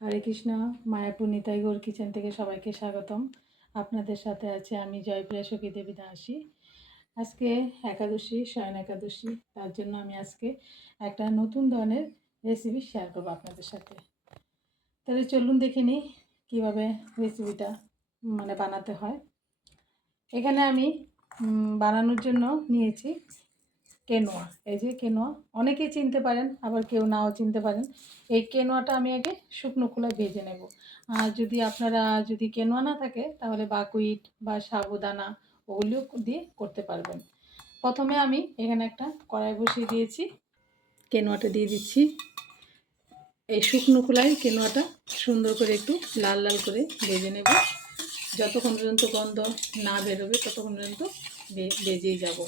হরে Krishna, Mayapur Nitai Gaur kitchen থেকে সবাইকে স্বাগতম। আপনাদের সাথে আছে আমি জয়প্রিয়া সখী দেবী দাসী। আজকে একাদশী, শয়ন একাদশী, তার জন্য আমি আজকে একটা নতুন ধরনের রেসিপি শেয়ার করব আপনাদের সাথে। তাহলে চলুন দেখে নিই কীভাবে রেসিপিটা মানে বানাতে হয়। এখানে আমি বানানোর জন্য নিয়েছি কেনোয়া এই যে কেনোয়া অনেকেই চিনতে পারেন, আবার কেউ নাও চিনতে পারেন। এই কেনোয়াটা আমি আগে শুকনো খোলায় ভেজে নেব। আর যদি আপনারা, যদি কেনোয়া না থাকে, তাহলে বাকুইট বা সাবুদানা ওগুলিও দিয়ে করতে পারবেন। প্রথমে আমি এখানে একটা কড়াই বসিয়ে দিয়েছি। কেনোয়াটা দিয়ে দিচ্ছি। এই শুকনো খোলায় কেনোয়াটা সুন্দর করে একটু লাল লাল করে ভেজে নেব। যতক্ষণ পর্যন্ত গন্ধ না বেরোবে, ততক্ষণ পর্যন্ত ভেজেই যাব।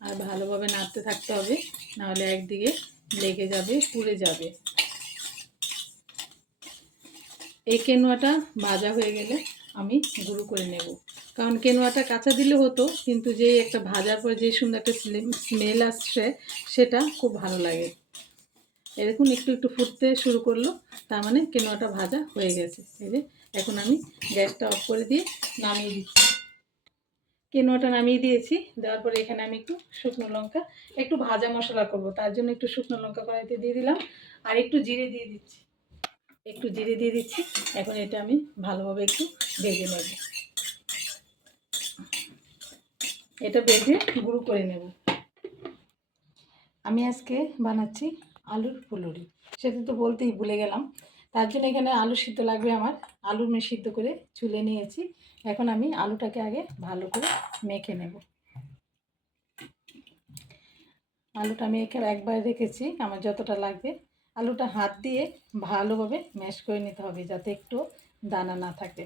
আর ভালোভাবে নাড়তে থাকতে হবে, নাহলে একদিকে লেগে যাবে, পুড়ে যাবে। এই কেনোয়াটা ভাজা হয়ে গেলে আমি গুঁড়ো করে নেব। কারণ কেনোয়াটা কাঁচা দিলে হতো, কিন্তু যেই একটা ভাজার পর যে সুন্দর একটা স্মেল আসছে, সেটা খুব ভালো লাগে। এরকম একটু একটু ফুটতে শুরু করল, তার মানে কেনোয়াটা ভাজা হয়ে গেছে। এই যে, এখন আমি গ্যাসটা অফ করে দিয়ে নামিয়ে দিচ্ছি। কেনোয়াটা নামিয়ে দিয়েছি। দেওয়ার পরে এখানে আমি একটু শুকনো লঙ্কা, একটু ভাজা মশলা করব, তার জন্য একটু শুকনো লঙ্কা কড়াইতে দিয়ে দিলাম। আর একটু জিরে দিয়ে দিচ্ছি। একটু জিরে দিয়ে দিচ্ছি। এখন এটা আমি ভালোভাবে একটু ভেজে নেব। এটা ভেজে গুঁড়ো করে নেব। আমি আজকে বানাচ্ছি আলুর ফুলুরি। সেটা তো বলতেই ভুলে গেলাম। তার জন্য এখানে আলু সিদ্ধ লাগবে আমার। আলু মে সিদ্ধ করে চুলে নিয়েছি। এখন আমি আলুটাকে আগে ভালো করে মেখে নেব। আলুটা মেখে একবার রেখেছি, আমার যতটা লাগবে। আলুটা হাত দিয়ে ভালোভাবে ম্যাশ করে নিতে হবে যাতে একটু দানা না থাকে।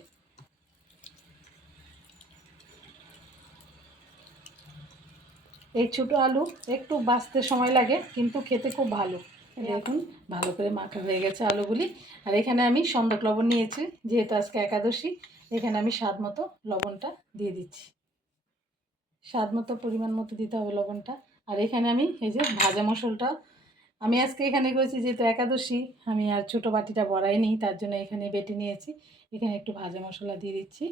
এই ছোটো আলু একটু বাঁচতে সময় লাগে, কিন্তু খেতে খুব ভালো। দেখুন ভালো করে মাখা হয়ে গেছে আলুগুলি। আর এখানে আমি সন্দক লবণ নিয়েছি যেহেতু আজকে একাদশী এখানে আমি স্বাদ মতো লবণটা দিয়ে দিচ্ছি। স্বাদ মতো পরিমাণ মতো দিতে হবে লবণটা। আর এখানে আমি এই যে ভাজা মশলাটা আমি আজকে এখানে করেছি যেহেতু একাদশী আমি আর ছোটো বাটিটা বড়াইনি তার জন্য এখানে বেটে নিয়েছি। এখানে একটু ভাজা মশলা দিয়ে দিচ্ছি।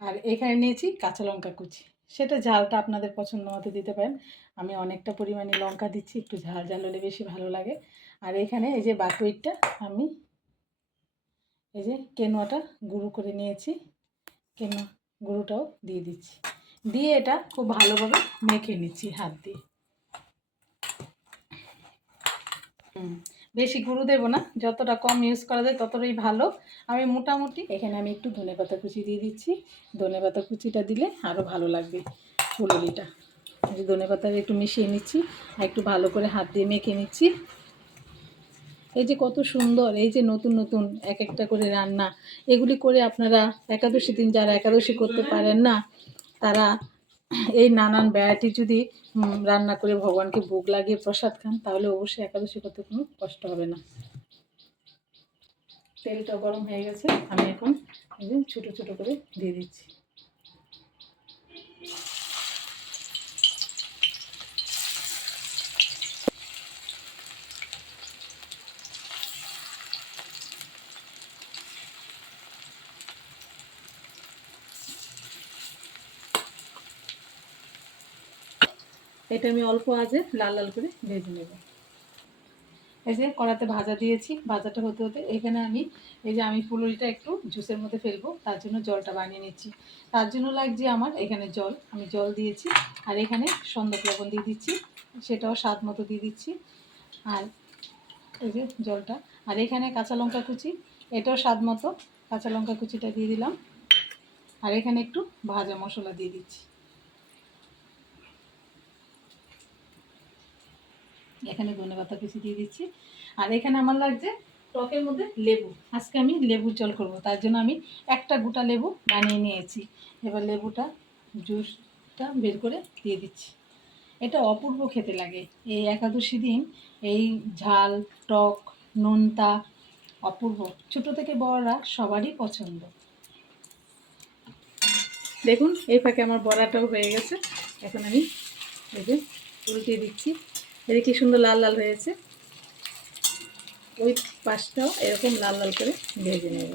আর এখানে নিয়েছি কাঁচা লঙ্কা কুচি। সেটা ঝালটা আপনাদের পছন্দ মতো দিতে পারেন। আমি অনেকটা পরিমাণে লঙ্কা দিচ্ছি, একটু ঝাল ঝাল হলে বেশি ভালো লাগে। আর এখানে এই যে বাকুইটটা আমি এই যে কেনোয়াটা গুঁড়ো করে নিয়েছি। কেনোয়া গুঁড়োটাও দিয়ে দিচ্ছি। দিয়ে এটা খুব ভালোভাবে মেখে নিচ্ছি হাত দিয়ে। হুম। বেশি গুঁড়ো দেবো না, যতটা কম ইউজ করা যায় ততটাই ভালো। আমি মোটামুটি এখানে আমি একটু ধনে পাতা কুচি দিয়ে দিচ্ছি। ধনে পাতা কুচিটা দিলে আরও ভালো লাগবে ফুলুরিটা এই ধনে পাতা একটু মিশিয়ে নিচ্ছি, আর একটু ভালো করে হাত দিয়ে মেখে নিচ্ছি। এই যে কত সুন্দর, এই যে নতুন নতুন এক একটা করে রান্না। এগুলি করে আপনারা একাদশী দিন যারা একাদশী করতে পারেন না, তারা এই নানান বেড়াটি যদি রান্না করে ভগবানকে ভোগ লাগিয়ে প্রসাদ খান, তাহলে অবশ্যই একাদশী করতে কোনো কষ্ট হবে না। তেলটা গরম হয়ে গেছে, আমি এখন ছোট ছোট ছোটো ছোটো করে দিয়ে দিচ্ছি। এটা আমি অল্প আজে লাল লাল করে ভেজে নেব। এই যে কড়াতে ভাজা দিয়েছি, ভাজাটা হতে হতে এখানে আমি এই যে আমি ফুলুরিটা একটু জুসের মধ্যে ফেলব, তার জন্য জলটা বানিয়ে নিচ্ছি। তার জন্য লাগছে আমার এখানে জল, আমি জল দিয়েছি আর এখানে সন্দক লবণ দিয়ে দিচ্ছি, সেটাও স্বাদ মতো দিয়ে দিচ্ছি। আর এই যে জলটা, আর এখানে কাঁচা লঙ্কা কুচি, এটাও স্বাদ মতো কাঁচা লঙ্কা কুচিটা দিয়ে দিলাম। আর এখানে একটু ভাজা মশলা দিয়ে দিচ্ছি। এখানে ধনে পাতা কুচি দিয়ে দিচ্ছি। আর এখানে আমার লাগছে টকের মধ্যে লেবু। আজকে আমি লেবুর জল করব, তার জন্য আমি একটা গোটা লেবু বানিয়ে নিয়েছি। এবার লেবুটা, জুসটা বের করে দিয়ে দিচ্ছি। এটা অপূর্ব খেতে লাগে। এই একাদশী দিন এই ঝাল, টক, নোনতা অপূর্ব। ছোট থেকে বড়রা সবারই পছন্দ। দেখুন, এই ফাঁকে আমার বড়াটাও হয়ে গেছে। এখন আমি যে উল্টে দিচ্ছি। এটা কি সুন্দর লাল লাল হয়েছে? ওই পাশটাও এরকম লাল লাল করে ভেজে নেব।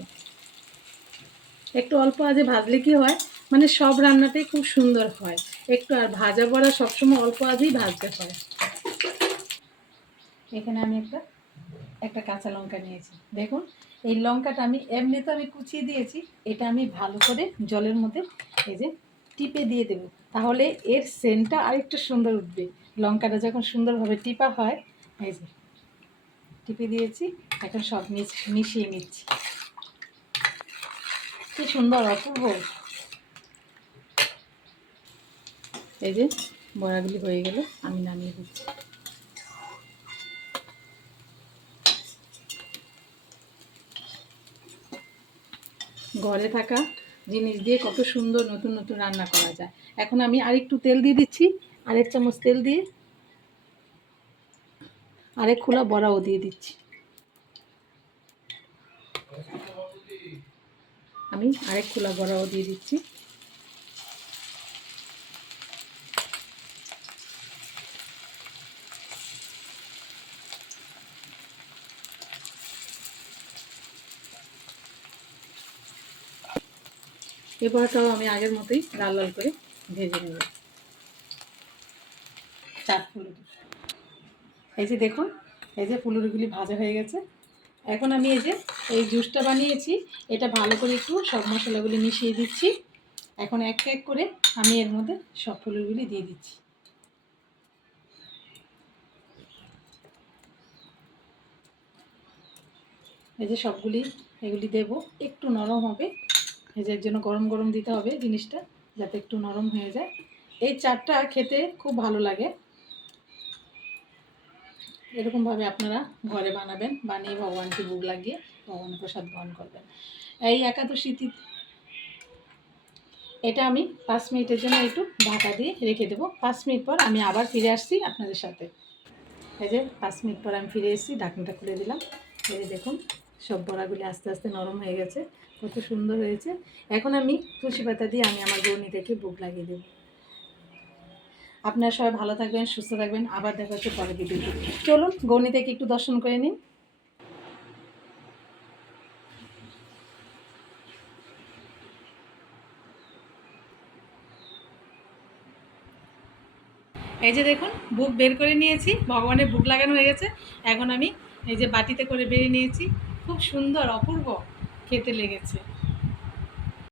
একটু অল্প আজে ভাজলে কি হয়? মানে সব রান্নাটাই খুব সুন্দর হয়। একটু আর ভাজা বড়া সবসময় অল্প আজেই ভাজতে হয়। এখানে আমি একটা একটা কাঁচা লঙ্কা নিয়েছি। দেখুন, এই লঙ্কাটা আমি এমনি তো আমি কুচিয়ে দিয়েছি। এটা আমি ভালো করে জলের মধ্যে এই যে টিপে দিয়ে দেব। তাহলে এর সেন্টটা আরেকটু সুন্দর উঠবে। লঙ্কাটা যখন সুন্দরভাবে টিপা হয়, এই যে, টিপে দিয়েছি, এখন সব মিশ- মিশিয়ে নিচ্ছি। কি সুন্দর, অপূর্ব। এই যে, বড়াগুলি হয়ে গেল, আমি নামিয়ে দিচ্ছি। ঘরে থাকা জিনিস দিয়ে কত সুন্দর নতুন নতুন রান্না করা যায়। এখন আমি আরেকটু তেল দিয়ে দিচ্ছি, আরেক চামচ তেল দিয়ে আরেক খোলা বড়াও দিয়ে দিচ্ছি। আমি আরেক খোলা বড়াও দিয়ে দিচ্ছি। এই বড়াটাও আমি আগের মতোই লাল লাল করে ভেজে নেব। চার এই যে দেখুন, এই যে ফুলুরিগুলি ভাজা হয়ে গেছে। এখন আমি এই যে এই জুসটা বানিয়েছি, এটা ভালো করে একটু সব মশলাগুলি মিশিয়ে দিচ্ছি। এখন এক এক করে আমি এর মধ্যে সব ফুলুরিগুলি দিয়ে দিচ্ছি। এই যে সবগুলি, এগুলি দেব। একটু নরম হবে এর জন্য গরম গরম দিতে হবে জিনিসটা, যাতে একটু নরম হয়ে যায়। এই চাটটা খেতে খুব ভালো লাগে। এরকমভাবে আপনারা ঘরে বানাবেন, বানিয়ে ভগবানকে ভোগ লাগিয়ে ভগবান প্রসাদ গ্রহণ করবেন। এই একাদশী এটা আমি পাঁচ মিনিটের জন্য একটু ঢাকা দিয়ে রেখে দেবো। পাঁচ মিনিট পর আমি আবার ফিরে আসছি আপনাদের সাথে। এই যে পাঁচ মিনিট পর আমি ফিরে এসেছি, ঢাকনাটা খুলে দিলাম। এই দেখুন সব বড়াগুলি আস্তে আস্তে নরম হয়ে গেছে, কত সুন্দর হয়েছে। এখন আমি তুলসী পাতা দিয়ে আমি আমার গৌনি থেকে বুক লাগিয়ে দেবো। আপনারা সবাই ভালো থাকবেন, সুস্থ থাকবেন, আবার দেখা হচ্ছে পরের ভিডিওতে। চলুন গৌনি থেকে একটু দর্শন করে নিন এই যে দেখুন, বুক বের করে নিয়েছি, ভগবানের বুক লাগানো হয়ে গেছে। এখন আমি এই যে বাটিতে করে বেরিয়ে নিয়েছি। খুব সুন্দর অপূর্ব খেতে লেগেছে।